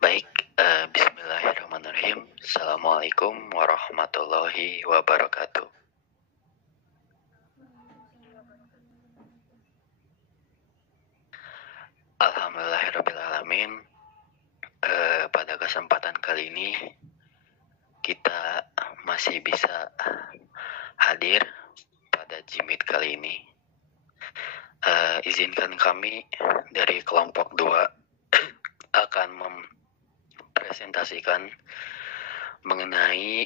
Baik, bismillahirrahmanirrahim. Assalamualaikum warahmatullahi wabarakatuh. Alhamdulillahirrahmanirrahim. Pada kesempatan kali ini kita masih bisa hadir pada Jimit kali ini. Izinkan kami dari kelompok 2 akan mempresentasikan mengenai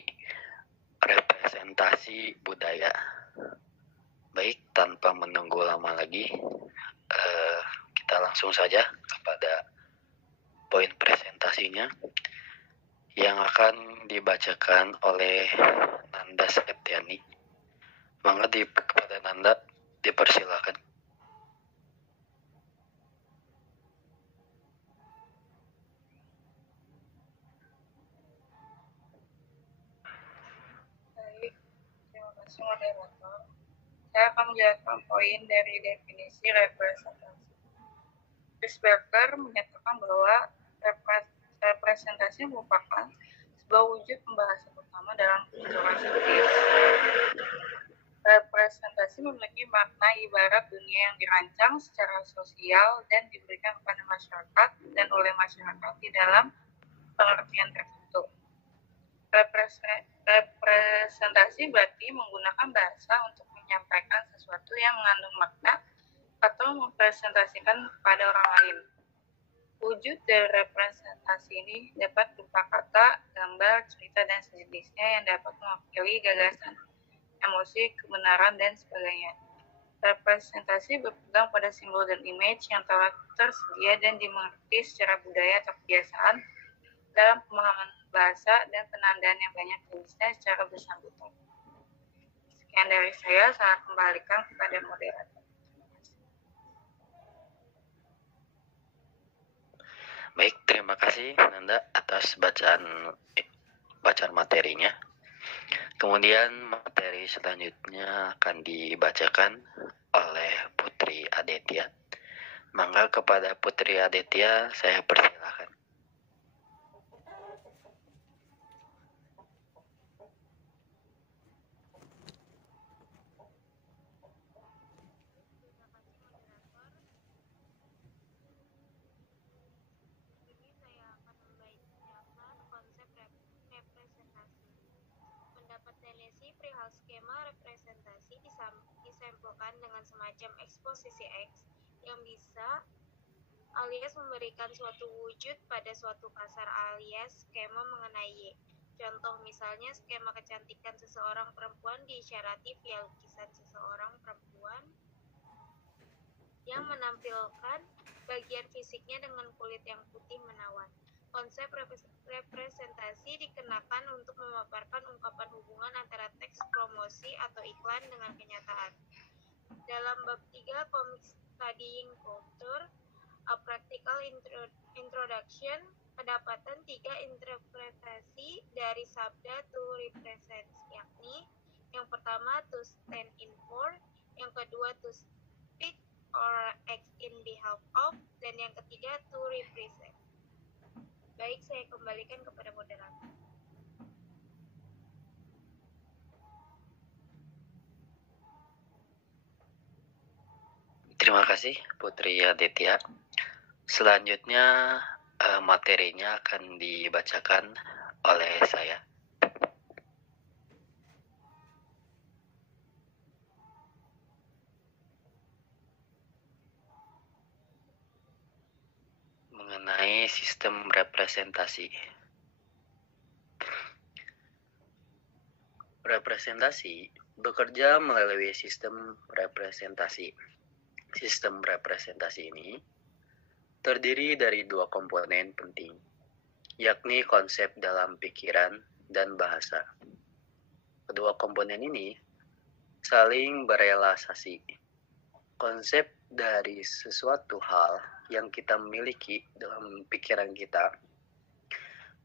representasi budaya. Baik, tanpa menunggu lama lagi, kita langsung saja kepada poin presentasinya yang akan dibacakan oleh Nanda Septiani. Mangga kepada Nanda dipersilakan. Baik, terima kasih moderator. Saya akan menjelaskan poin dari definisi representasi. Chris Barker menyatakan bahwa representasi merupakan sebuah wujud pembahasan utama dalam kehidupan sosial. Representasi memiliki makna ibarat dunia yang dirancang secara sosial dan diberikan kepada masyarakat dan oleh masyarakat di dalam pengertian tertentu. Representasi berarti menggunakan bahasa untuk menyampaikan sesuatu yang mengandung makna atau mempresentasikan kepada orang lain. Wujud dari representasi ini dapat berupa kata, gambar, cerita, dan sejenisnya yang dapat mewakili gagasan, emosi, kebenaran, dan sebagainya. Representasi berpegang pada simbol dan image yang telah tersedia dan dimengerti secara budaya atau kebiasaan dalam pemahaman bahasa dan penandaan yang banyak jenisnya secara bersangkutan. Sekian dari saya kembalikan kepada moderator. Baik, terima kasih Nanda atas bacaan materinya. Kemudian materi selanjutnya akan dibacakan oleh Putri Aditya. Mangga kepada Putri Aditya saya persilakan. Perihal skema representasi disampulkan dengan semacam eksposisi X yang bisa alias memberikan suatu wujud pada suatu kasar alias skema mengenai Y. Contoh misalnya skema kecantikan seseorang perempuan diisyarati via lukisan seseorang perempuan yang menampilkan bagian fisiknya dengan kulit yang putih menawan. Konsep representasi dikenakan untuk memaparkan ungkapan hubungan antara teks promosi atau iklan dengan kenyataan. Dalam bab 3 Comic Studying Culture, A Practical Introduction, kedapatan 3 interpretasi dari sabda to represent, yakni yang pertama to stand in for, yang kedua to speak or act in behalf of, dan yang ketiga to represent. Baik, saya kembalikan kepada moderator. Terima kasih Putri Aditya. Selanjutnya materinya akan dibacakan oleh saya. Mengenai sistem representasi. Representasi bekerja melalui sistem representasi. Sistem representasi ini terdiri dari 2 komponen penting, yakni konsep dalam pikiran dan bahasa. Kedua komponen ini saling berrelasasi. Konsep dari sesuatu hal yang kita miliki dalam pikiran kita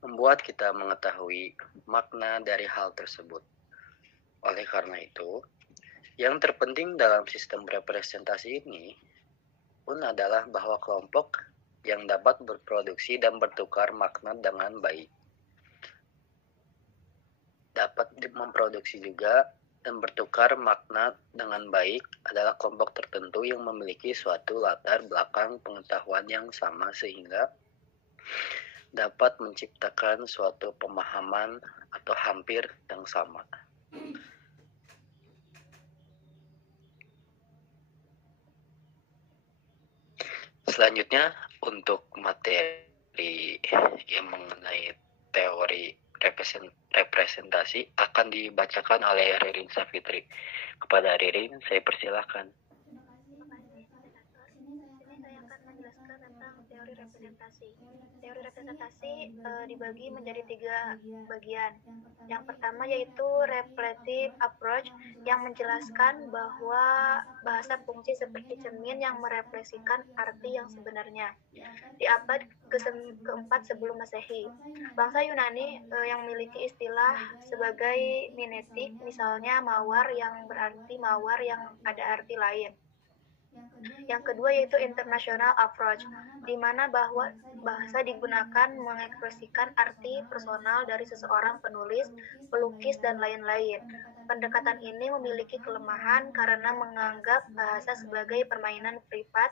membuat kita mengetahui makna dari hal tersebut. Oleh karena itu, yang terpenting dalam sistem representasi ini pun adalah bahwa kelompok yang dapat berproduksi dan bertukar makna dengan baik. Dapat memproduksi juga dan bertukar makna dengan baik adalah kelompok tertentu yang memiliki suatu latar belakang pengetahuan yang sama sehingga dapat menciptakan suatu pemahaman atau hampir yang sama. Selanjutnya, untuk materi yang mengenai teori representasi akan dibacakan oleh Ririn Safitri. Kepada Ririn, saya persilahkan. Teori representasi. Teori representasi dibagi menjadi 3 bagian. Yang pertama yaitu reflective approach yang menjelaskan bahwa bahasa fungsi seperti cermin yang merefleksikan arti yang sebenarnya. Di abad keempat sebelum Masehi, bangsa Yunani yang memiliki istilah sebagai mimetik, misalnya mawar yang berarti mawar yang ada arti lain. Yang kedua yaitu international approach, di mana bahwa bahasa digunakan mengekspresikan arti personal dari seseorang penulis, pelukis, dan lain-lain. Pendekatan ini memiliki kelemahan karena menganggap bahasa sebagai permainan privat,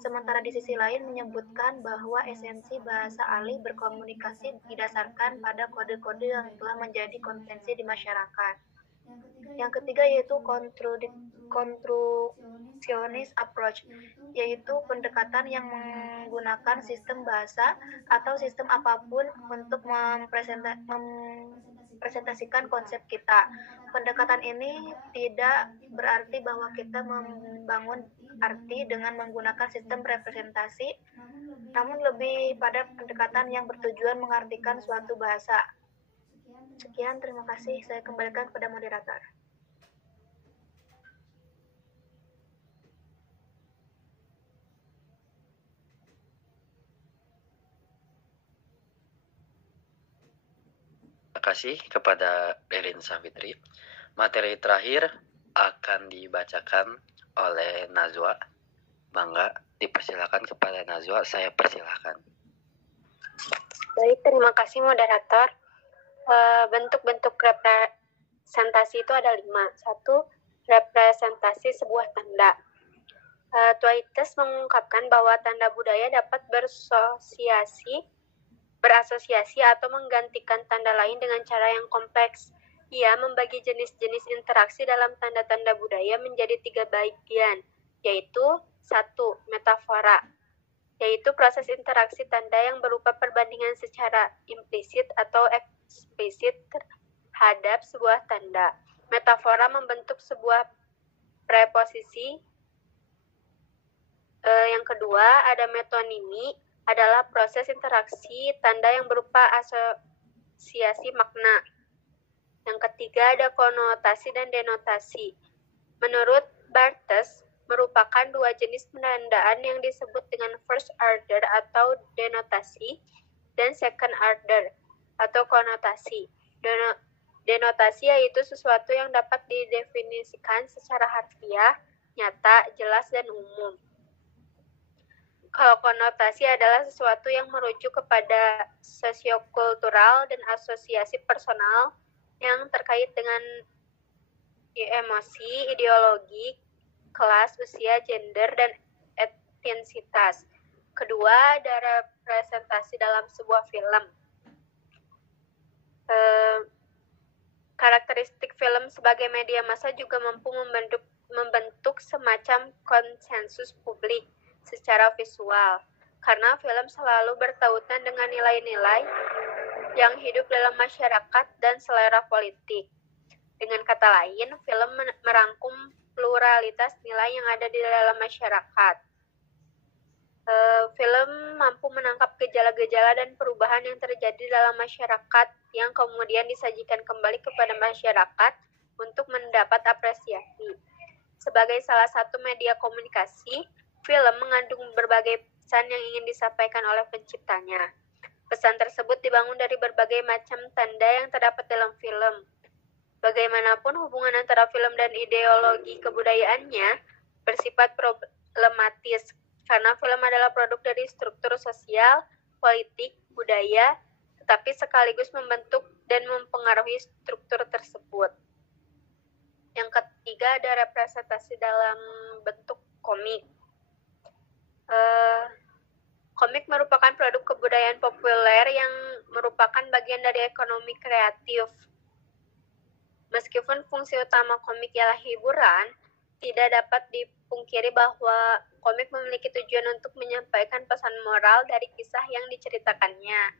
sementara di sisi lain menyebutkan bahwa esensi bahasa alih berkomunikasi didasarkan pada kode-kode yang telah menjadi konvensi di masyarakat. Yang ketiga yaitu constructionist approach, yaitu pendekatan yang menggunakan sistem bahasa atau sistem apapun untuk mempresentasikan konsep kita. Pendekatan ini tidak berarti bahwa kita membangun arti dengan menggunakan sistem representasi, namun lebih pada pendekatan yang bertujuan mengartikan suatu bahasa. Sekian, terima kasih. Saya kembalikan kepada moderator. Terima kasih kepada Ririn Safitri. Materi terakhir akan dibacakan oleh Najwa. Bangga, dipersilakan kepada Najwa. Saya persilakan. Baik, terima kasih moderator. Bentuk-bentuk representasi itu ada 5. 1. Representasi sebuah tanda. Thwaites mengungkapkan bahwa tanda budaya dapat berasosiasi atau menggantikan tanda lain dengan cara yang kompleks. Ia membagi jenis-jenis interaksi dalam tanda-tanda budaya menjadi 3 bagian, yaitu 1. Metafora, yaitu proses interaksi tanda yang berupa perbandingan secara implisit atau eksplisit terhadap sebuah tanda. Metafora membentuk sebuah preposisi. Yang kedua, ada metonimi, adalah proses interaksi tanda yang berupa asosiasi makna. Yang ketiga, ada konotasi dan denotasi. Menurut Barthes, merupakan 2 jenis penandaan yang disebut dengan first order atau denotasi dan second order atau konotasi. Denotasi yaitu sesuatu yang dapat didefinisikan secara harfiah, nyata, jelas, dan umum. Kalau konotasi adalah sesuatu yang merujuk kepada sosiokultural dan asosiasi personal yang terkait dengan emosi, ideologi, kelas, usia, gender, dan etnisitas. Kedua, ada representasi dalam sebuah film. Karakteristik film sebagai media massa juga mampu membentuk semacam konsensus publik secara visual, karena film selalu bertautan dengan nilai-nilai yang hidup dalam masyarakat dan selera politik. Dengan kata lain, film merangkum pluralitas nilai yang ada di dalam masyarakat. Film mampu menangkap gejala-gejala dan perubahan yang terjadi dalam masyarakat yang kemudian disajikan kembali kepada masyarakat untuk mendapat apresiasi. Sebagai salah satu media komunikasi, film mengandung berbagai pesan yang ingin disampaikan oleh penciptanya. Pesan tersebut dibangun dari berbagai macam tanda yang terdapat dalam film. Bagaimanapun hubungan antara film dan ideologi kebudayaannya bersifat problematis karena film adalah produk dari struktur sosial, politik, budaya, tetapi sekaligus membentuk dan mempengaruhi struktur tersebut. Yang ketiga ada representasi dalam bentuk komik. Komik merupakan produk kebudayaan populer yang merupakan bagian dari ekonomi kreatif. Meskipun fungsi utama komik ialah hiburan, tidak dapat dipungkiri bahwa komik memiliki tujuan untuk menyampaikan pesan moral dari kisah yang diceritakannya.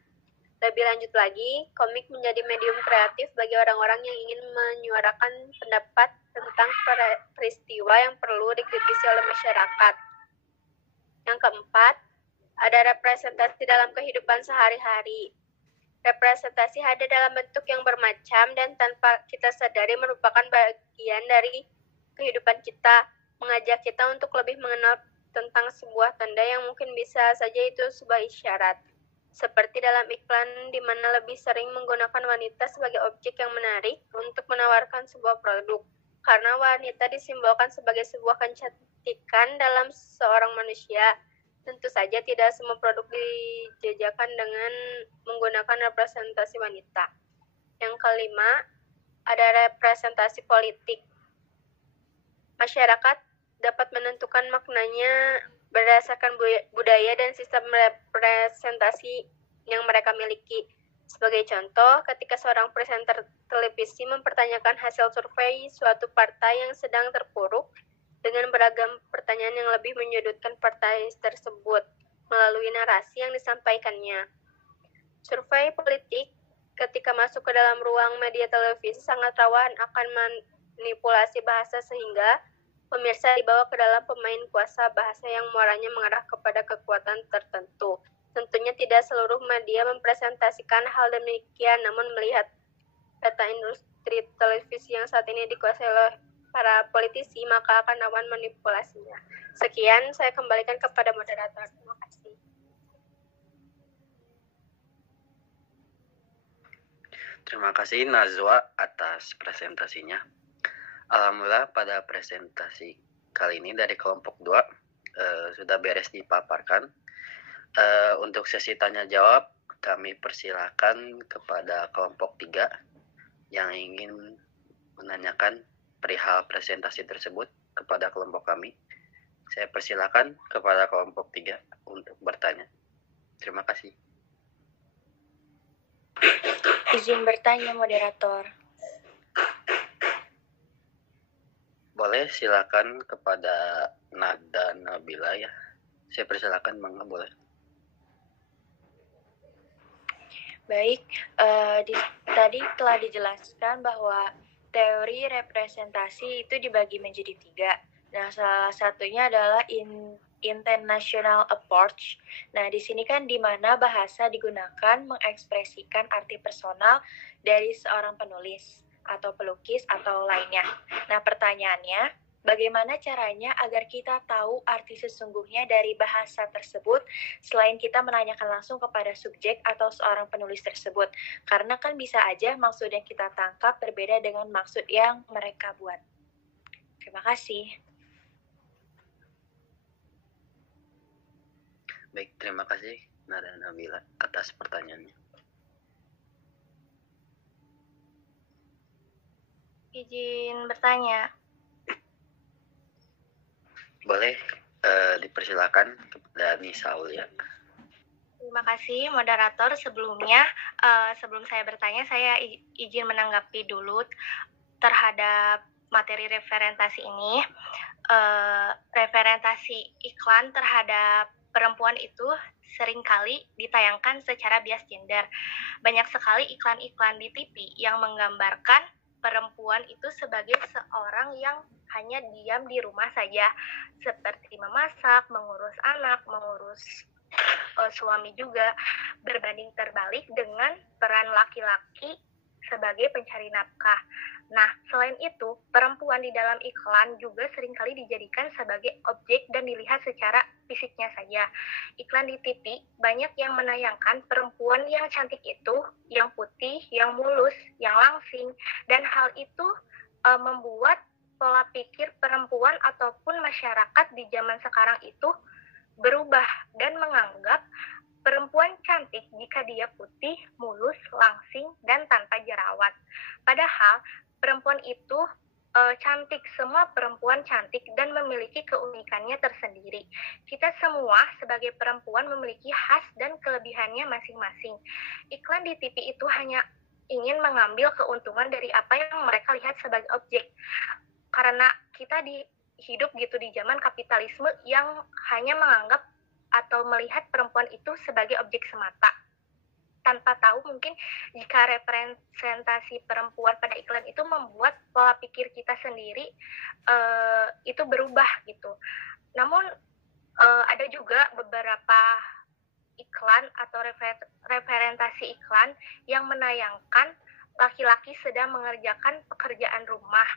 Lebih lanjut lagi, komik menjadi medium kreatif bagi orang-orang yang ingin menyuarakan pendapat tentang peristiwa yang perlu dikritisi oleh masyarakat. Yang keempat, ada representasi dalam kehidupan sehari-hari. Representasi hadir dalam bentuk yang bermacam dan tanpa kita sadari merupakan bagian dari kehidupan kita, mengajak kita untuk lebih mengenal tentang sebuah tanda yang mungkin bisa saja itu sebuah isyarat. Seperti dalam iklan di mana lebih sering menggunakan wanita sebagai objek yang menarik untuk menawarkan sebuah produk. Karena wanita disimbolkan sebagai sebuah kecantikan dalam seorang manusia, tentu saja tidak semua produk dijajakan dengan menggunakan representasi wanita. Yang kelima, ada representasi politik. Masyarakat dapat menentukan maknanya berdasarkan budaya dan sistem representasi yang mereka miliki. Sebagai contoh, ketika seorang presenter televisi mempertanyakan hasil survei suatu partai yang sedang terpuruk dengan beragam pertanyaan yang lebih menyudutkan partai tersebut melalui narasi yang disampaikannya. Survei politik ketika masuk ke dalam ruang media televisi sangat rawan akan manipulasi bahasa sehingga pemirsa dibawa ke dalam pemain kuasa bahasa yang muaranya mengarah kepada kekuatan tertentu. Tentunya tidak seluruh media mempresentasikan hal demikian, namun melihat peta industri televisi yang saat ini dikuasai oleh para politisi, maka akan rawan manipulasinya. Sekian, saya kembalikan kepada moderator. Terima kasih. Terima kasih Nazwa atas presentasinya. Alhamdulillah pada presentasi kali ini dari kelompok 2 sudah beres dipaparkan. Untuk sesi tanya jawab kami persilakan kepada kelompok 3 yang ingin menanyakan perihal presentasi tersebut kepada kelompok kami. Saya persilakan kepada kelompok 3 untuk bertanya. Terima kasih. Izin bertanya, moderator. Boleh, silakan kepada Nada Nabila ya. Saya persilakan, Bangga, boleh. Baik, tadi telah dijelaskan bahwa teori representasi itu dibagi menjadi 3. Nah, salah satunya adalah international approach. Nah, di sini kan di mana bahasa digunakan mengekspresikan arti personal dari seorang penulis atau pelukis atau lainnya. Nah, pertanyaannya, bagaimana caranya agar kita tahu arti sesungguhnya dari bahasa tersebut selain kita menanyakan langsung kepada subjek atau seorang penulis tersebut? Karena kan bisa aja maksud yang kita tangkap berbeda dengan maksud yang mereka buat. Terima kasih. Baik, terima kasih Nada Nabila atas pertanyaannya. Izin bertanya. Boleh, dipersilakan kepada Nisa Aulia. Terima kasih moderator. Sebelumnya, sebelum saya bertanya, saya izin menanggapi dulu terhadap materi referentasi ini. Referentasi iklan terhadap perempuan itu seringkali ditayangkan secara bias gender. Banyak sekali iklan-iklan di TV yang menggambarkan perempuan itu sebagai seorang yang hanya diam di rumah saja, seperti memasak, mengurus anak, mengurus suami juga, berbanding terbalik dengan peran laki-laki sebagai pencari nafkah. Nah, selain itu, perempuan di dalam iklan juga seringkali dijadikan sebagai objek dan dilihat secara fisiknya saja. Iklan di TV banyak yang menayangkan perempuan yang cantik itu, yang putih, yang mulus, yang langsing, dan hal itu membuat pola pikir perempuan ataupun masyarakat di zaman sekarang itu berubah dan menganggap perempuan cantik jika dia putih, mulus, langsing, dan tanpa jerawat. Padahal perempuan itu cantik, semua perempuan cantik dan memiliki keunikannya tersendiri. Kita semua sebagai perempuan memiliki khas dan kelebihannya masing-masing. Iklan di TV itu hanya ingin mengambil keuntungan dari apa yang mereka lihat sebagai objek. Karena kita hidup gitu di zaman kapitalisme yang hanya menganggap atau melihat perempuan itu sebagai objek semata, tanpa tahu mungkin jika representasi perempuan pada iklan itu membuat pola pikir kita sendiri itu berubah gitu. Namun ada juga beberapa iklan atau representasi iklan yang menayangkan laki-laki sedang mengerjakan pekerjaan rumah,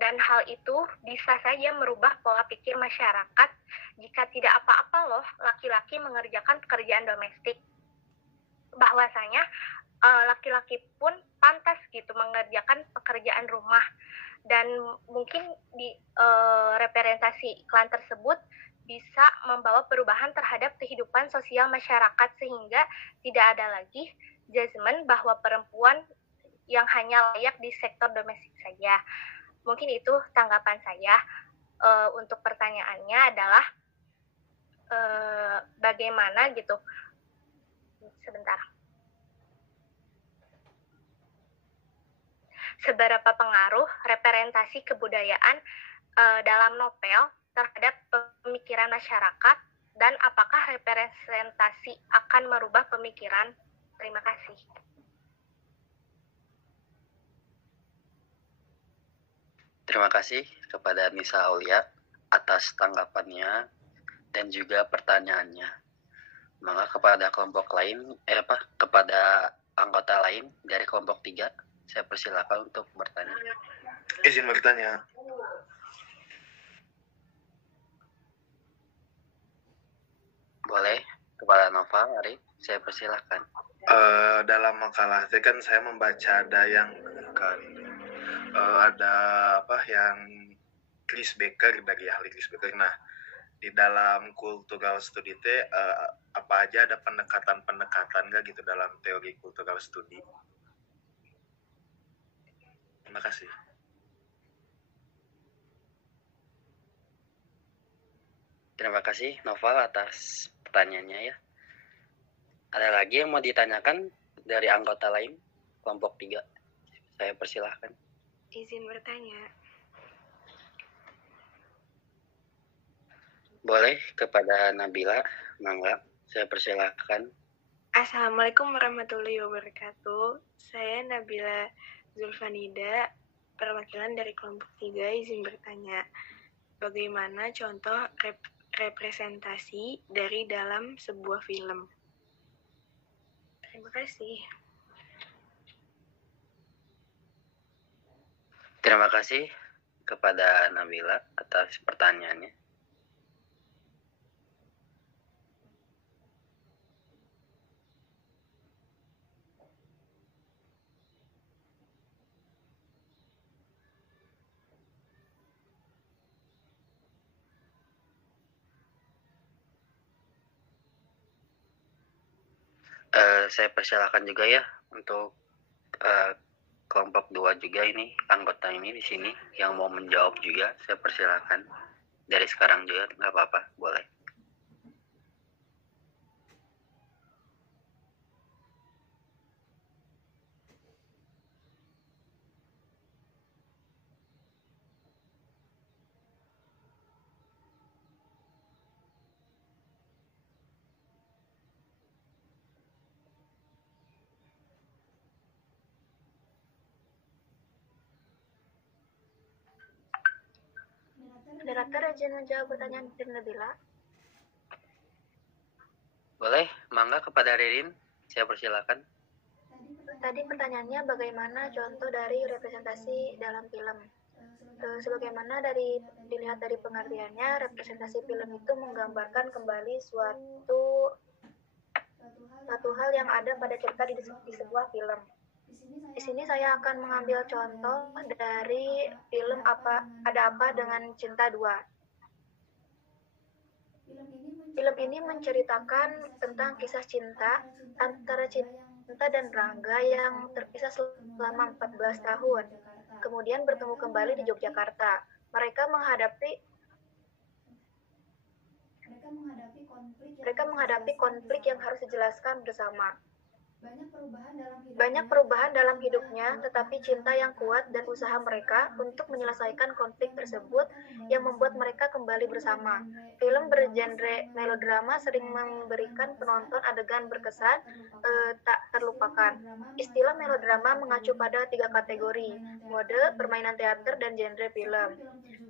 dan hal itu bisa saja merubah pola pikir masyarakat jika tidak apa-apa loh laki-laki mengerjakan pekerjaan domestik. Bahwasanya laki-laki pun pantas gitu mengerjakan pekerjaan rumah, dan mungkin di representasi iklan tersebut bisa membawa perubahan terhadap kehidupan sosial masyarakat sehingga tidak ada lagi judgement bahwa perempuan yang hanya layak di sektor domestik saja. Mungkin itu tanggapan saya. Untuk pertanyaannya adalah bagaimana gitu. Sebentar. Seberapa pengaruh representasi kebudayaan dalam novel terhadap pemikiran masyarakat, dan apakah representasi akan merubah pemikiran? Terima kasih. Terima kasih kepada Nisa Aulia atas tanggapannya dan juga pertanyaannya. Maka kepada kelompok lain, kepada anggota lain dari kelompok 3, saya persilakan untuk bertanya. Izin bertanya. Boleh, kepada Nova, Ari, saya persilakan. Dalam makalah itu kan saya membaca ada yang ada yang Chris Baker, dari ahli Chris Baker. Nah, di dalam cultural study apa aja ada pendekatan nggak gitu dalam teori cultural study? Terima kasih. Terima kasih Noval atas pertanyaannya ya. Ada lagi yang mau ditanyakan dari anggota lain kelompok 3? Saya persilahkan. Izin bertanya. Boleh kepada Nabila, mangga, saya persilahkan. Assalamualaikum warahmatullahi wabarakatuh. Saya Nabila Zulfanida, perwakilan dari kelompok 3, izin bertanya. Bagaimana contoh representasi dari dalam sebuah film? Terima kasih. Terima kasih kepada Nabila atas pertanyaannya. Saya persilakan juga ya untuk kelompok 2 juga ini, anggota ini di sini yang mau menjawab juga, saya persilakan. Dari sekarang juga nggak apa-apa, boleh. Moderator izin menjawab pertanyaan dari Nabila. Boleh, mangga kepada Ririn, saya persilakan. Tadi pertanyaannya bagaimana contoh dari representasi dalam film. Sebagaimana dilihat dari pengertiannya, representasi film itu menggambarkan kembali suatu hal yang ada pada cerita di sebuah film. Di sini saya akan mengambil contoh dari film Ada Apa Dengan Cinta 2. Film ini menceritakan tentang kisah cinta antara Cinta dan Rangga yang terpisah selama 14 tahun. Kemudian bertemu kembali di Yogyakarta. Mereka menghadapi konflik yang harus dijelaskan bersama. Banyak perubahan dalam hidupnya, tetapi cinta yang kuat dan usaha mereka untuk menyelesaikan konflik tersebut yang membuat mereka kembali bersama. Film bergenre melodrama sering memberikan penonton adegan berkesan tak terlupakan. Istilah melodrama mengacu pada 3 kategori, mode, permainan teater, dan genre film.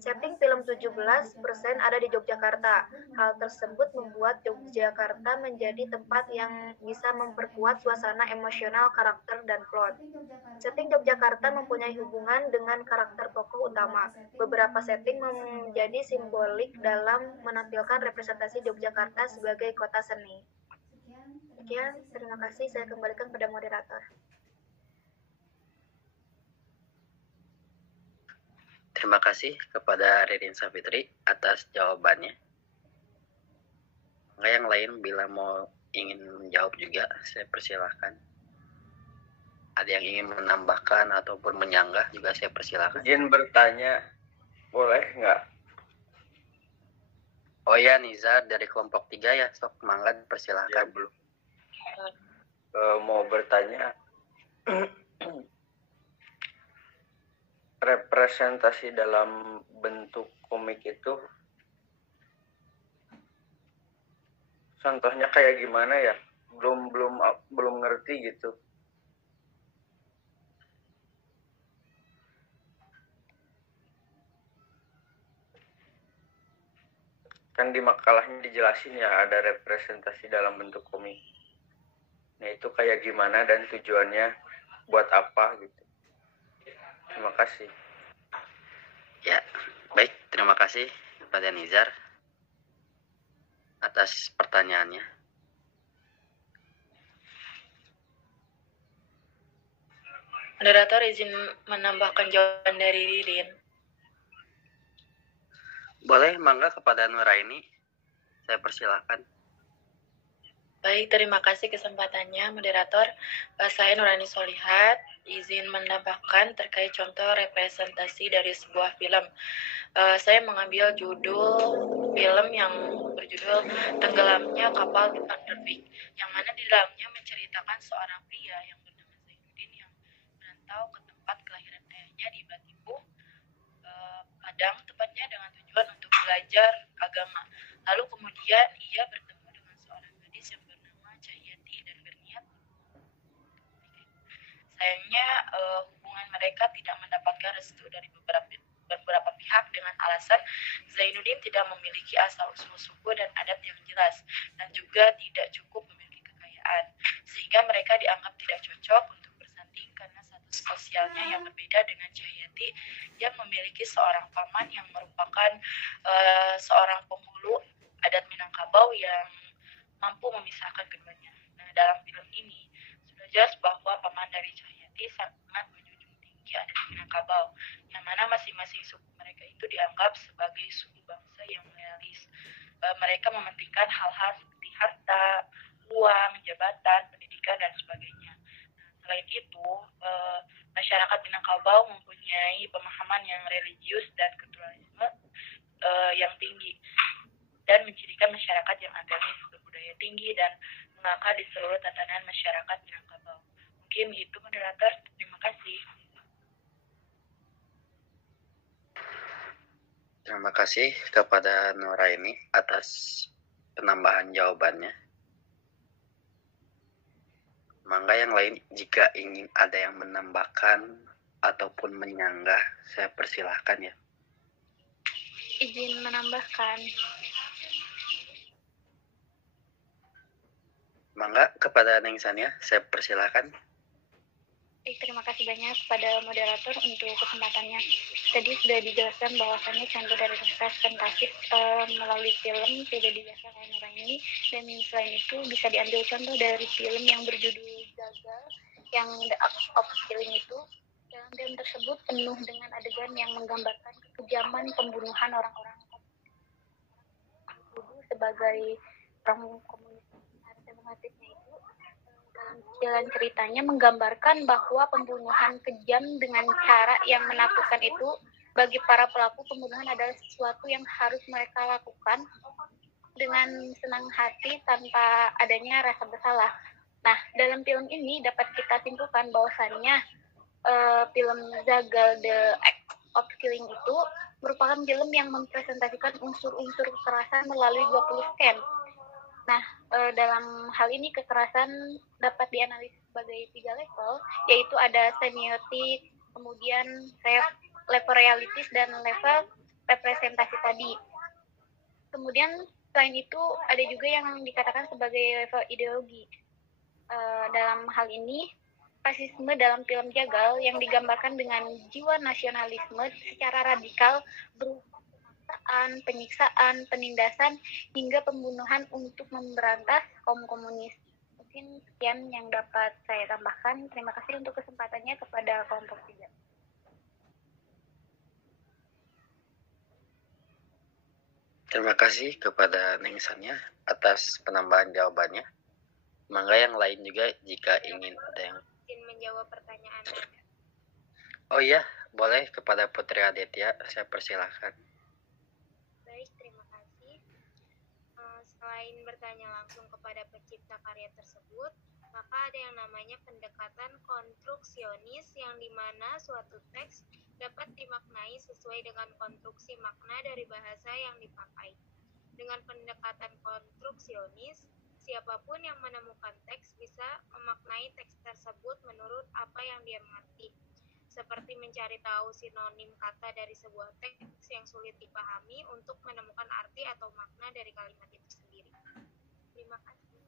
Setting film 17% ada di Yogyakarta. Hal tersebut membuat Yogyakarta menjadi tempat yang bisa memperkuat suasana emosional, karakter, dan plot. Setting Yogyakarta mempunyai hubungan dengan karakter tokoh utama. Beberapa setting menjadi simbolik dalam menampilkan representasi Yogyakarta sebagai kota seni. Sekian, terima kasih. Saya kembalikan pada moderator. Terima kasih kepada Ririn Safitri atas jawabannya. Enggak, yang lain bila mau ingin menjawab juga, saya persilahkan. Ada yang ingin menambahkan ataupun menyanggah juga saya persilahkan. Izin bertanya, boleh nggak? Oh ya, Nizar dari kelompok 3 ya, sok mangga persilahkan. Ya, belum. Mau bertanya, representasi dalam bentuk komik itu contohnya kayak gimana ya? Belum ngerti gitu. Kan di makalahnya dijelasin ya ada representasi dalam bentuk komik. Nah itu kayak gimana dan tujuannya buat apa gitu. Terima kasih. Ya, baik. Terima kasih kepada Nizar atas pertanyaannya. Moderator izin menambahkan jawaban dari Ririn. Boleh, mangga kepada Nuraini. Saya persilahkan. Baik, terima kasih kesempatannya, moderator. Saya Nurani Solihat, izin menambahkan terkait contoh representasi dari sebuah film. Saya mengambil judul film yang berjudul Tenggelamnya Kapal Vanderwijk, yang mana di dalamnya menceritakan seorang pria yang bernama Zainuddin yang merantau ke tempat kelahiran ayahnya di Batipu, Padang, tepatnya dengan tujuan untuk belajar agama. Lalu kemudian ia bertemu dengan seorang gadis yang bernama Cahyati dan berniat. Sayangnya hubungan mereka tidak mendapatkan restu dari beberapa pihak dengan alasan Zainuddin tidak memiliki asal-usul suku dan adat yang jelas dan juga tidak cukup memiliki kekayaan, sehingga mereka dianggap tidak cocok untuk bersanding karena status sosialnya yang berbeda dengan Cahyati yang memiliki seorang paman yang merupakan seorang penghulu adat Minangkabau yang mampu memisahkan keduanya. Nah, dalam film ini sudah jelas bahwa paman dari Cahyati sangat menjunjung tinggi adat Minangkabau, yang mana masing-masing suku mereka itu dianggap sebagai suku bangsa yang loyalis. Mereka mementingkan hal-hal seperti harta, uang, jabatan, pendidikan, dan sebagainya. Nah, selain itu, masyarakat Minangkabau mempunyai pemahaman yang religius dan kulturalisme yang tinggi dan mencirikan masyarakat yang agamis, berbudaya tinggi, dan mengakar di seluruh tatanan masyarakat Minangkabau. Mungkin itu, moderator. Terima kasih. Terima kasih kepada Nuraini atas penambahan jawabannya. Mangga yang lain jika ingin ada yang menambahkan ataupun menyanggah, saya persilahkan ya. Izin menambahkan. Mangga kepada Neng Sania, saya persilahkan. Terima kasih banyak kepada moderator untuk kesempatannya. Tadi sudah dijelaskan bahwasannya contoh dari representasi melalui film tidak dijelaskan oleh Nuraini, dan selain itu bisa diambil contoh dari film yang berjudul Gagal, yang The Act of Killing itu. Dalam film tersebut penuh dengan adegan yang menggambarkan kekejaman pembunuhan orang-orang sebagai orang komunitas alternatifnya itu dalam jalan ceritanya menggambarkan bahwa pembunuhan kejam dengan cara yang menakutkan itu bagi para pelaku pembunuhan adalah sesuatu yang harus mereka lakukan dengan senang hati tanpa adanya rasa bersalah. Nah, dalam film ini dapat kita simpulkan bahwasannya film Zagal The Act of Killing itu merupakan film yang mempresentasikan unsur-unsur kekerasan melalui 20 scan. Nah, dalam hal ini kekerasan dapat dianalisis sebagai 3 level, yaitu ada semiotik, kemudian level realistis, dan level representasi tadi. Kemudian selain itu ada juga yang dikatakan sebagai level ideologi. Dalam hal ini, fasisme dalam film Jagal yang digambarkan dengan jiwa nasionalisme secara radikal berupa penyiksaan, penindasan, hingga pembunuhan untuk memberantas kaum komunis. Mungkin sekian yang dapat saya tambahkan. Terima kasih untuk kesempatannya kepada kelompok 3. Terima kasih kepada Neng Sania atas penambahan jawabannya. Mangga yang lain juga jika ingin ada yang menjawab pertanyaan Anda. Oh iya, boleh kepada Putri Aditya, saya persilahkan. Baik, terima kasih. Selain bertanya langsung kepada pencipta karya tersebut, maka ada yang namanya pendekatan konstruksionis yang dimana suatu teks dapat dimaknai sesuai dengan konstruksi makna dari bahasa yang dipakai. Dengan pendekatan konstruksionis, siapapun yang menemukan teks bisa memaknai teks tersebut menurut apa yang dia mengerti, seperti mencari tahu sinonim kata dari sebuah teks yang sulit dipahami untuk menemukan arti atau makna dari kalimat itu sendiri. Terima kasih.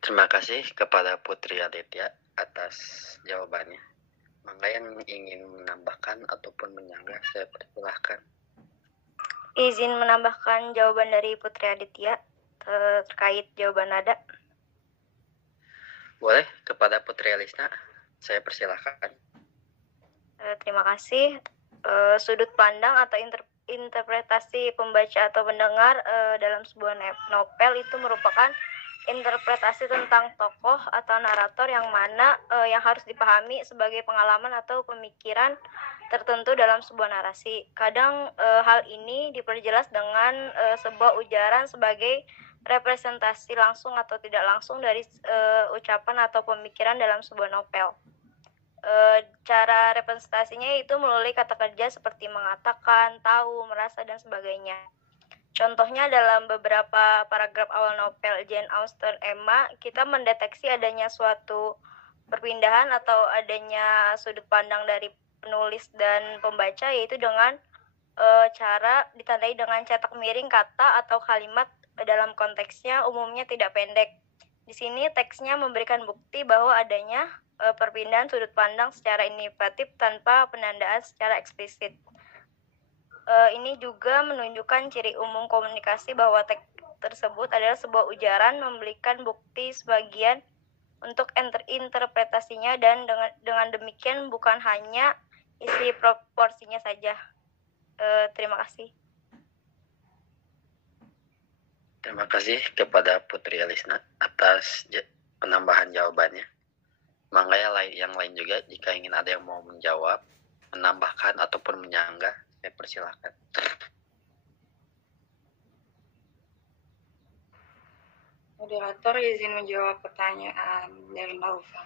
Terima kasih kepada Putri Aditya atas jawabannya. Mangga yang ingin menambahkan ataupun menyanggah, saya persilahkan. Izin menambahkan jawaban dari Putri Aditya terkait jawaban nada. Boleh kepada Putri Alisna, saya persilahkan. Terima kasih. Sudut pandang atau interpretasi pembaca atau pendengar dalam sebuah novel itu merupakan interpretasi tentang tokoh atau narator yang mana yang harus dipahami sebagai pengalaman atau pemikiran tertentu dalam sebuah narasi. Kadang hal ini diperjelas dengan sebuah ujaran sebagai representasi langsung atau tidak langsung dari ucapan atau pemikiran dalam sebuah novel. Cara representasinya itu melalui kata kerja seperti mengatakan, tahu, merasa, dan sebagainya. Contohnya dalam beberapa paragraf awal novel Jane Austen Emma, kita mendeteksi adanya suatu perpindahan atau adanya sudut pandang dari penulis dan pembaca, yaitu dengan cara ditandai dengan cetak miring kata atau kalimat dalam konteksnya umumnya tidak pendek. Di sini teksnya memberikan bukti bahwa adanya perpindahan sudut pandang secara indikatif tanpa penandaan secara eksplisit. Ini juga menunjukkan ciri umum komunikasi bahwa teks tersebut adalah sebuah ujaran memberikan bukti sebagian untuk interpretasinya, dan dengan demikian bukan hanya isi proporsinya saja. Terima kasih. Terima kasih kepada Putri Alisna atas penambahan jawabannya. Mangga yang lain juga jika ingin ada yang mau menjawab, menambahkan ataupun menyanggah, saya persilahkan. Moderator izin menjawab pertanyaan dari Naufa.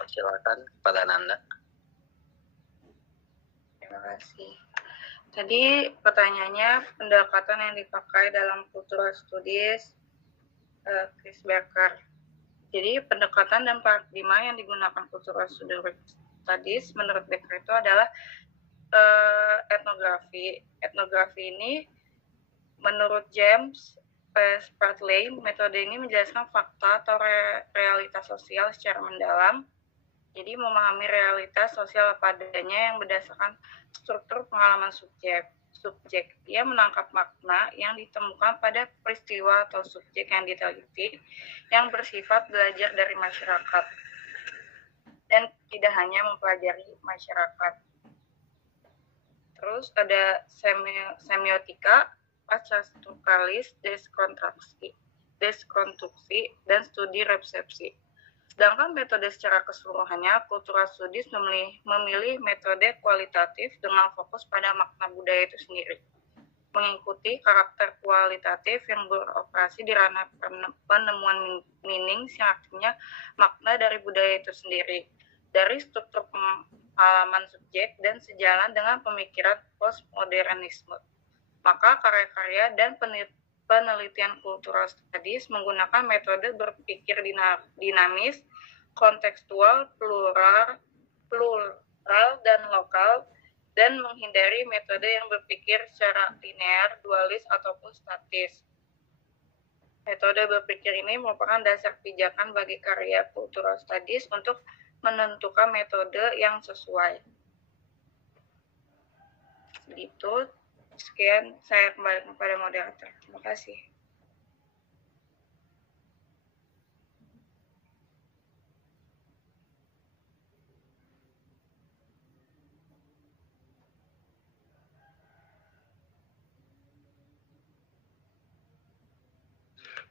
Persilakan kepada Nanda. Terima kasih. Tadi pertanyaannya pendekatan yang dipakai dalam Cultural Studies Chris Becker. Jadi pendekatan dan paradigma yang digunakan Cultural Studies menurut Becker itu adalah etnografi. Etnografi ini menurut James Spratly, metode ini menjelaskan fakta atau realitas sosial secara mendalam. Jadi memahami realitas sosial apa adanya yang berdasarkan struktur pengalaman subjek. Ia menangkap makna yang ditemukan pada peristiwa atau subjek yang diteliti yang bersifat belajar dari masyarakat. dan tidak hanya mempelajari masyarakat. Terus ada semiotika, pascastrukturalis, deskonstruksi, dan studi resepsi. Sedangkan metode secara keseluruhannya, Cultural Studies memilih metode kualitatif dengan fokus pada makna budaya itu sendiri, mengikuti karakter kualitatif yang beroperasi di ranah penemuan meaning, yang artinya makna dari budaya itu sendiri, dari struktur pengalaman subjek dan sejalan dengan pemikiran postmodernisme. Maka karya-karya dan penelitian Cultural Studies menggunakan metode berpikir dinamis, kontekstual, plural, dan lokal, dan menghindari metode yang berpikir secara linear, dualis, ataupun statis. Metode berpikir ini merupakan dasar pijakan bagi karya Cultural Studies untuk menentukan metode yang sesuai. Gitu. Sekian, saya kembali kepada moderator. Terima kasih.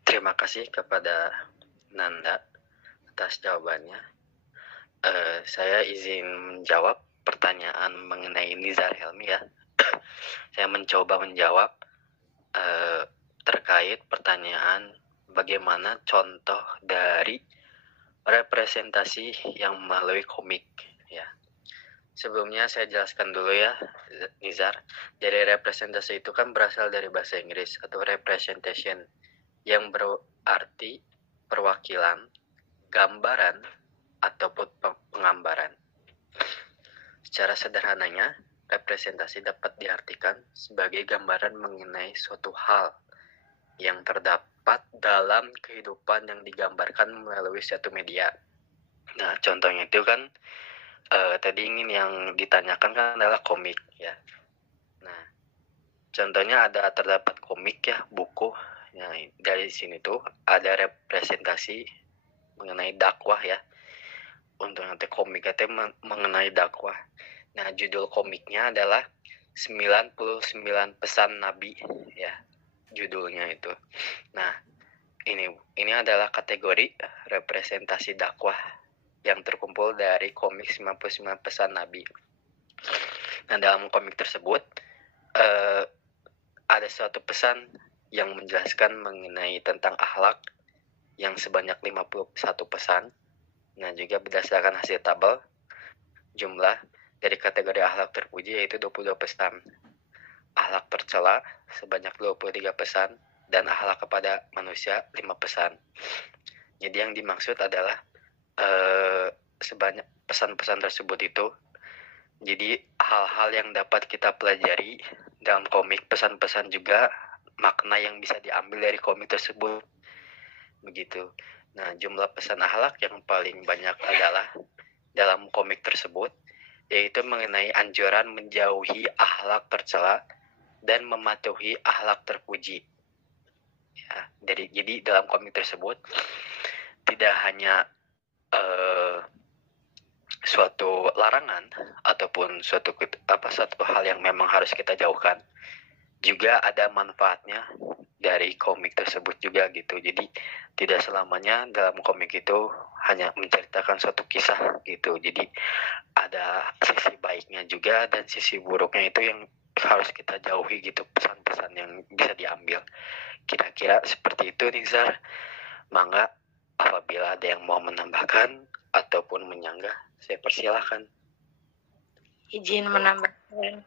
Terima kasih kepada Nanda atas jawabannya. Saya izin menjawab pertanyaan mengenai Nizar Helmi ya. Saya mencoba menjawab terkait pertanyaan bagaimana contoh dari representasi yang melalui komik ya. Sebelumnya saya jelaskan dulu ya, Nizar. Jadi representasi itu kan berasal dari bahasa Inggris atau representation, yang berarti perwakilan, gambaran, ataupun penggambaran. Secara sederhananya, representasi dapat diartikan sebagai gambaran mengenai suatu hal yang terdapat dalam kehidupan yang digambarkan melalui suatu media. Nah, contohnya itu kan tadi yang ditanyakan kan adalah komik ya. Nah, contohnya terdapat komik ya, buku. Nah, dari sini tuh ada representasi mengenai dakwah ya. Untuk nanti komik itu mengenai dakwah. Nah, judul komiknya adalah 99 Pesan Nabi ya, judulnya itu. Nah, ini adalah kategori representasi dakwah yang terkumpul dari komik 99 Pesan Nabi. Nah, dalam komik tersebut ada suatu pesan yang menjelaskan mengenai tentang akhlak yang sebanyak 51 pesan. Nah, juga berdasarkan hasil tabel jumlah dari kategori akhlak terpuji yaitu 22 pesan, akhlak tercela sebanyak 23 pesan, dan akhlak kepada manusia 5 pesan. Jadi yang dimaksud adalah sebanyak pesan-pesan tersebut itu, jadi hal-hal yang dapat kita pelajari dalam komik, pesan-pesan juga makna yang bisa diambil dari komik tersebut, begitu. Nah, jumlah pesan akhlak yang paling banyak adalah dalam komik tersebut, yaitu mengenai anjuran menjauhi akhlak tercela dan mematuhi akhlak terpuji. Ya, jadi dalam komik tersebut tidak hanya suatu larangan ataupun suatu hal yang memang harus kita jauhkan, juga ada manfaatnya dari komik tersebut juga gitu. Jadi tidak selamanya dalam komik itu hanya menceritakan suatu kisah gitu. Jadi ada sisi baiknya juga dan sisi buruknya itu yang harus kita jauhi gitu, pesan-pesan yang bisa diambil. Kira-kira seperti itu Nizar. Mangga apabila ada yang mau menambahkan ataupun menyanggah, saya persilahkan. Izin menambahkan.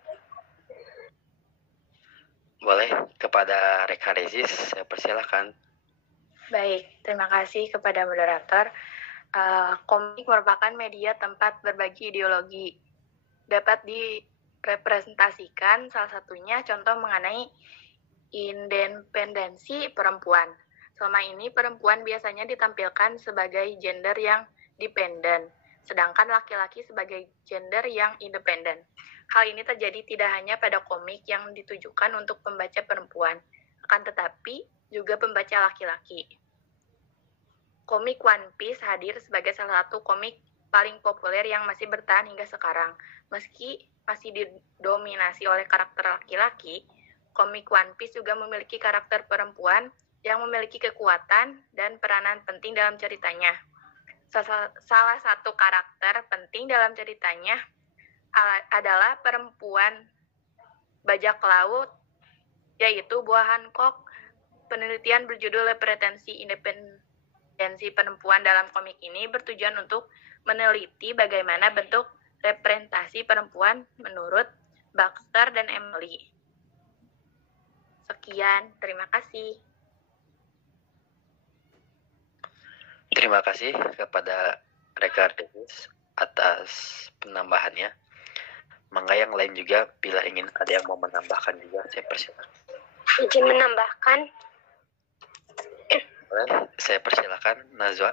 Boleh, kepada Reka Rezis, saya persilahkan. Baik, terima kasih kepada moderator. Komik merupakan media tempat berbagi ideologi. Dapat direpresentasikan salah satunya contoh mengenai independensi perempuan. Selama ini perempuan biasanya ditampilkan sebagai gender yang dependen, sedangkan laki-laki sebagai gender yang independen. Hal ini terjadi tidak hanya pada komik yang ditujukan untuk pembaca perempuan, akan tetapi juga pembaca laki-laki. Komik One Piece hadir sebagai salah satu komik paling populer yang masih bertahan hingga sekarang. Meski masih didominasi oleh karakter laki-laki, komik One Piece juga memiliki karakter perempuan yang memiliki kekuatan dan peranan penting dalam ceritanya. Salah satu karakter penting dalam ceritanya adalah perempuan bajak laut, yaitu Buah Hancock. Penelitian berjudul Representasi Independensi Perempuan dalam komik ini bertujuan untuk meneliti bagaimana bentuk representasi perempuan menurut Baxter dan Emily. Sekian, terima kasih. Terima kasih kepada Rekan Davis atas penambahannya. Mangga yang lain juga bila ingin ada yang mau menambahkan juga, saya persilakan. Izin menambahkan. Boleh, saya persilakan Nazwa.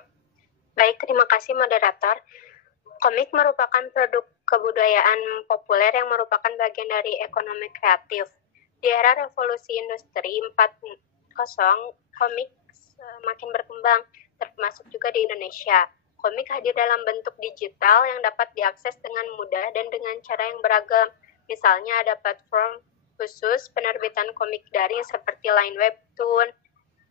Baik, terima kasih moderator. Komik merupakan produk kebudayaan populer yang merupakan bagian dari ekonomi kreatif. Di era revolusi industri 4.0, komik semakin berkembang, termasuk juga di Indonesia. Komik hadir dalam bentuk digital yang dapat diakses dengan mudah dan dengan cara yang beragam. Misalnya ada platform khusus penerbitan komik daring seperti Line Webtoon,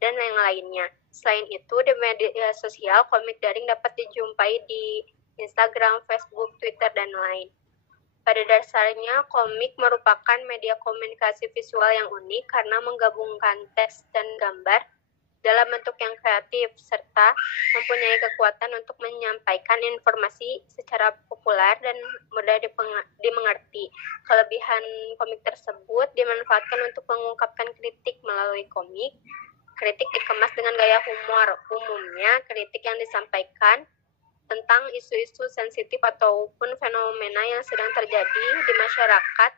dan yang lainnya. Selain itu, di media sosial, komik daring dapat dijumpai di Instagram, Facebook, Twitter, dan lain. Pada dasarnya, komik merupakan media komunikasi visual yang unik karena menggabungkan teks dan gambar dalam bentuk yang kreatif, serta mempunyai kekuatan untuk menyampaikan informasi secara populer dan mudah dimengerti. Kelebihan komik tersebut dimanfaatkan untuk mengungkapkan kritik melalui komik. Kritik dikemas dengan gaya humor. Umumnya, kritik yang disampaikan tentang isu-isu sensitif ataupun fenomena yang sedang terjadi di masyarakat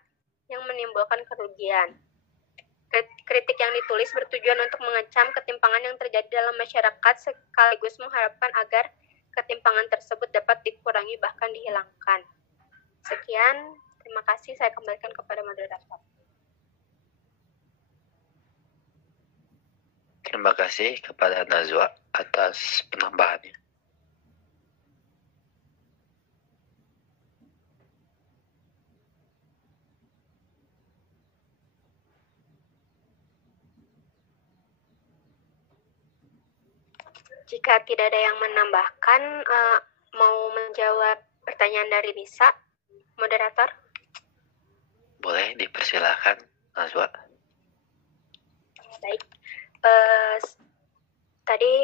yang menimbulkan kerugian. Kritik yang ditulis bertujuan untuk mengecam ketimpangan yang terjadi dalam masyarakat sekaligus mengharapkan agar ketimpangan tersebut dapat dikurangi bahkan dihilangkan. Sekian, terima kasih. Saya kembalikan kepada moderator. Terima kasih kepada Nazwa atas penambahannya. Jika tidak ada yang menambahkan, mau menjawab pertanyaan dari Nisa, moderator? Boleh, dipersilakan, Nazwa. Baik. Tadi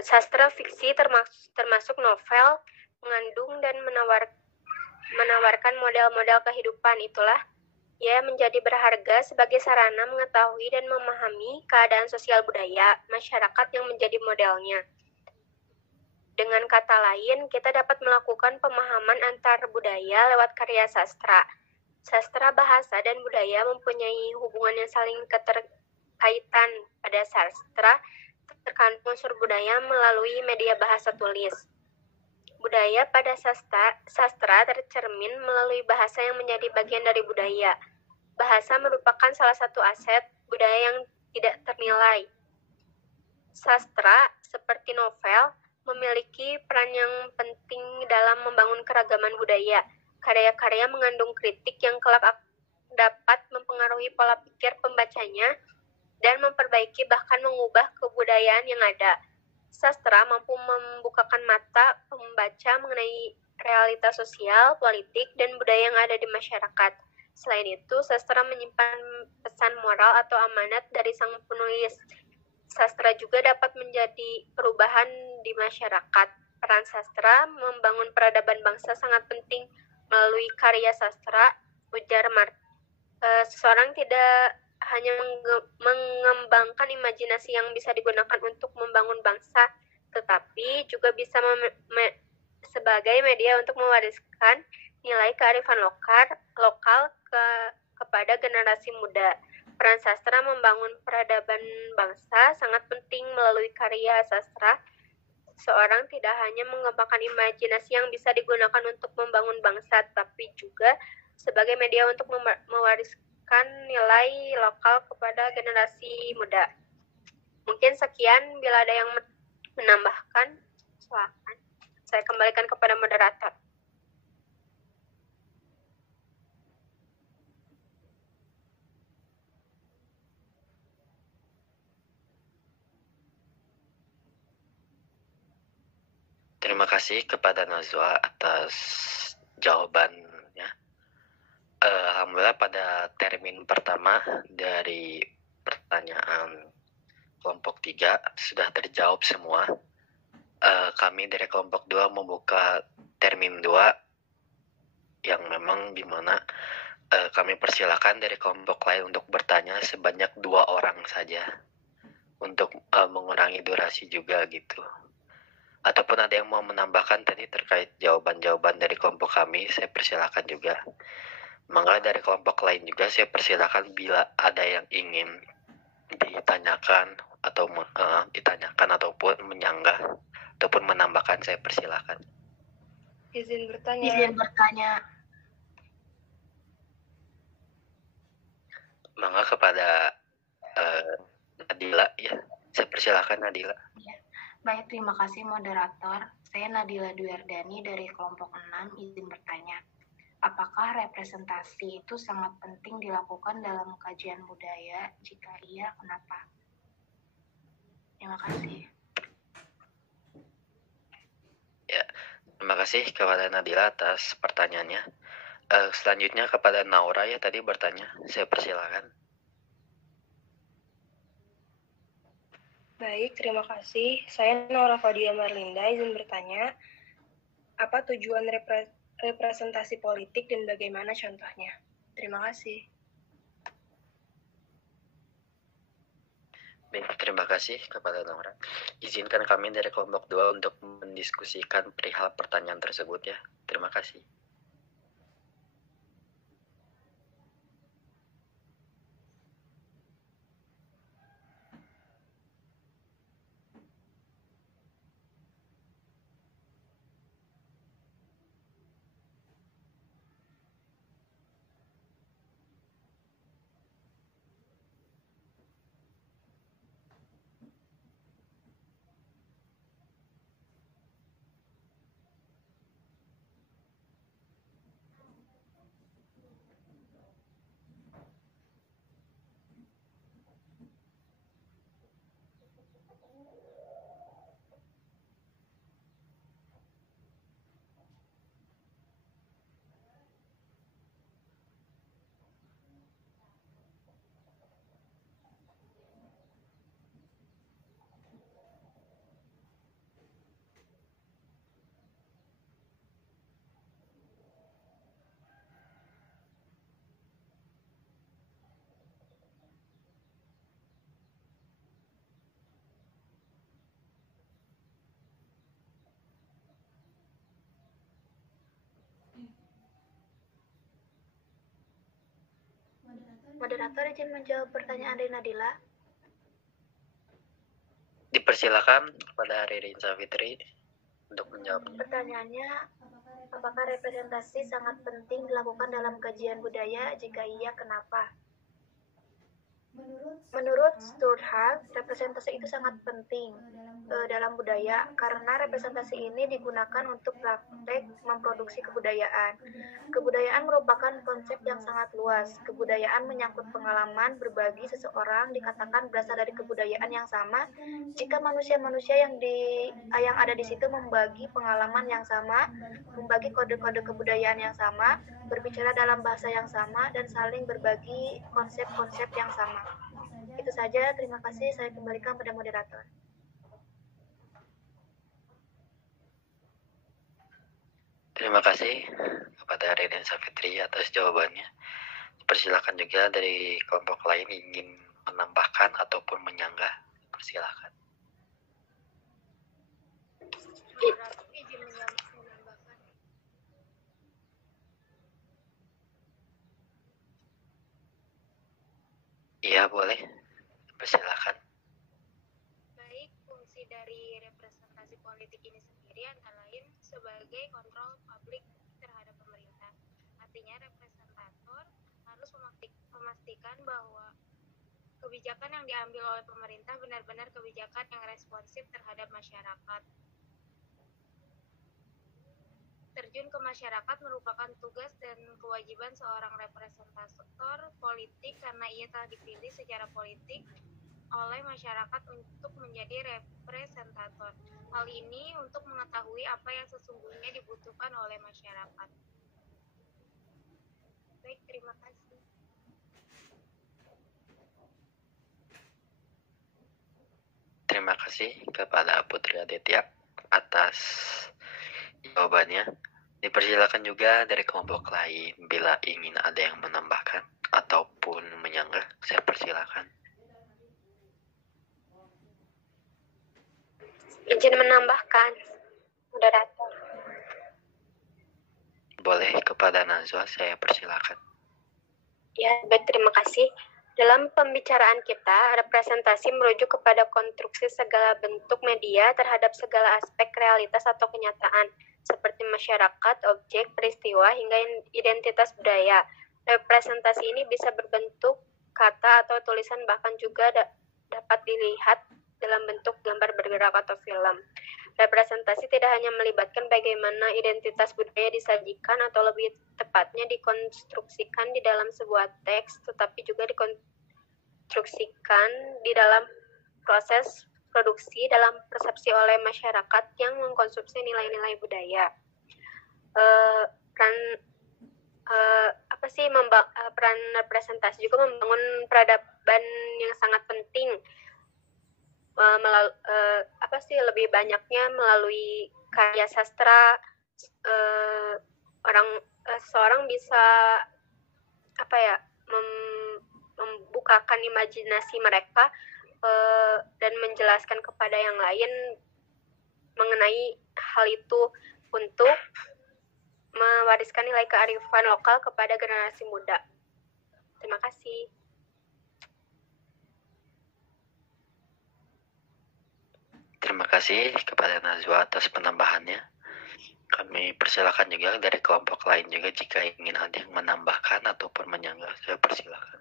sastra fiksi termasuk novel mengandung dan menawarkan model-model kehidupan. Itulah ia menjadi berharga sebagai sarana mengetahui dan memahami keadaan sosial budaya masyarakat yang menjadi modelnya. Dengan kata lain, kita dapat melakukan pemahaman antar budaya lewat karya sastra. Sastra bahasa dan budaya mempunyai hubungan yang saling keterkaitan. Pada sastra terkandung unsur budaya melalui media bahasa tulis. Budaya pada sastra tercermin melalui bahasa yang menjadi bagian dari budaya. Bahasa merupakan salah satu aset budaya yang tidak ternilai. Sastra, seperti novel, memiliki peran yang penting dalam membangun keragaman budaya. Karya-karya mengandung kritik yang kelak dapat mempengaruhi pola pikir pembacanya dan memperbaiki bahkan mengubah kebudayaan yang ada. Sastra mampu membukakan mata pembaca mengenai realitas sosial, politik, dan budaya yang ada di masyarakat. Selain itu, sastra menyimpan pesan moral atau amanat dari sang penulis. Sastra juga dapat menjadi perubahan di masyarakat. Peran sastra membangun peradaban bangsa sangat penting. Melalui karya sastra, ujar seseorang tidak hanya mengembangkan imajinasi yang bisa digunakan untuk membangun bangsa, tetapi juga bisa sebagai media untuk mewariskan nilai kearifan lokal kepada generasi muda. Peran sastra membangun peradaban bangsa sangat penting. Melalui karya sastra, seorang tidak hanya mengembangkan imajinasi yang bisa digunakan untuk membangun bangsa, tapi juga sebagai media untuk mewariskan nilai lokal kepada generasi muda. Mungkin sekian, bila ada yang menambahkan, silakan. Saya kembalikan kepada moderator. Terima kasih kepada Najwa atas jawabannya. Alhamdulillah pada termin pertama dari pertanyaan kelompok 3 sudah terjawab semua. Kami dari kelompok 2 membuka termin 2 yang memang dimana kami persilakan dari kelompok lain untuk bertanya sebanyak 2 orang saja untuk mengurangi durasi juga gitu. Ataupun ada yang mau menambahkan tadi terkait jawaban-jawaban dari kelompok kami, saya persilakan juga. Maka dari kelompok lain juga saya persilakan bila ada yang ingin ditanyakan atau ditanyakan ataupun menyanggah ataupun menambahkan, saya persilakan. Izin bertanya. Maka kepada Nadila ya, saya persilakan Nadila. Baik, terima kasih moderator. Saya Nadila Dwiardani dari kelompok 6 izin bertanya. Apakah representasi itu sangat penting dilakukan dalam kajian budaya? Jika iya, kenapa? Terima kasih. Ya, terima kasih kepada Nadila atas pertanyaannya. Selanjutnya kepada Naura ya tadi bertanya, saya persilakan. Baik, terima kasih. Saya Naura Fadia Marlinda, izin bertanya, apa tujuan representasi politik dan bagaimana contohnya? Terima kasih. Baik, terima kasih kepada Naura. Izinkan kami dari kelompok 2 untuk mendiskusikan perihal pertanyaan tersebut ya. Terima kasih. Moderator izin menjawab pertanyaan dari Nadila. Dipersilakan kepada Ririn Savitri untuk menjawab. Pertanyaannya, apakah representasi sangat penting dilakukan dalam kajian budaya? Jika iya, kenapa? Menurut Stuart Hart, representasi itu sangat penting dalam budaya karena representasi ini digunakan untuk praktek memproduksi kebudayaan. Kebudayaan merupakan konsep yang sangat luas. Kebudayaan menyangkut pengalaman berbagi seseorang dikatakan berasal dari kebudayaan yang sama jika manusia-manusia yang ada di situ membagi pengalaman yang sama, membagi kode-kode kebudayaan yang sama, berbicara dalam bahasa yang sama, dan saling berbagi konsep-konsep yang sama. Itu saja, terima kasih. Saya kembalikan pada moderator. Terima kasih kepada Ririn Savitri atas jawabannya. Persilakan juga dari kelompok lain ingin menambahkan ataupun menyanggah. Persilakan. Iya, boleh. Persilakan. Baik, fungsi dari representasi politik ini sendiri antara lain sebagai kontrol publik terhadap pemerintah. Artinya representator harus memastikan bahwa kebijakan yang diambil oleh pemerintah benar-benar kebijakan yang responsif terhadap masyarakat. terjun ke masyarakat merupakan tugas dan kewajiban seorang representator politik karena ia telah dipilih secara politik oleh masyarakat untuk menjadi representator. Hal ini untuk mengetahui apa yang sesungguhnya dibutuhkan oleh masyarakat. Baik, terima kasih. Terima kasih kepada Putri Aditya atas jawabannya. Dipersilakan juga dari kelompok lain bila ingin ada yang menambahkan ataupun menyanggah, saya persilakan. Izin menambahkan, moderator. Boleh kepada Najwa, saya persilakan. Ya, baik, terima kasih. Dalam pembicaraan kita, representasi merujuk kepada konstruksi segala bentuk media terhadap segala aspek realitas atau kenyataan, seperti masyarakat, objek, peristiwa, hingga identitas budaya. Representasi ini bisa berbentuk kata atau tulisan, bahkan juga dapat dilihat dalam bentuk gambar bergerak atau film. Representasi tidak hanya melibatkan bagaimana identitas budaya disajikan atau lebih tepatnya dikonstruksikan di dalam sebuah teks, tetapi juga dikonstruksikan di dalam proses produksi dalam persepsi oleh masyarakat yang mengkonsumsi nilai-nilai budaya. Peran representasi juga membangun peradaban yang sangat penting. Lebih banyaknya melalui karya sastra, seorang bisa membukakan imajinasi mereka dan menjelaskan kepada yang lain mengenai hal itu untuk mewariskan nilai kearifan lokal kepada generasi muda. Terima kasih. Terima kasih kepada Najwa atas penambahannya. Kami persilakan juga dari kelompok lain juga jika ingin ada yang menambahkan ataupun menyanggah, saya persilakan.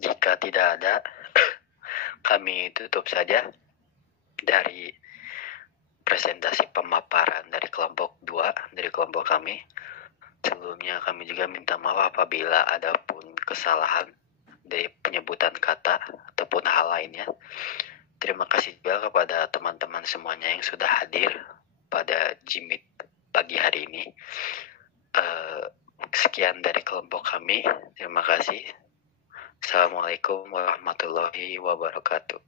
Jika tidak ada, kami tutup saja dari presentasi pemaparan dari kelompok 2, dari kelompok kami. Sebelumnya kami juga minta maaf apabila ada pun kesalahan dari penyebutan kata ataupun hal lainnya. Terima kasih juga kepada teman-teman semuanya yang sudah hadir pada Jimit pagi hari ini. Sekian dari kelompok kami. Terima kasih. Assalamualaikum warahmatullahi wabarakatuh.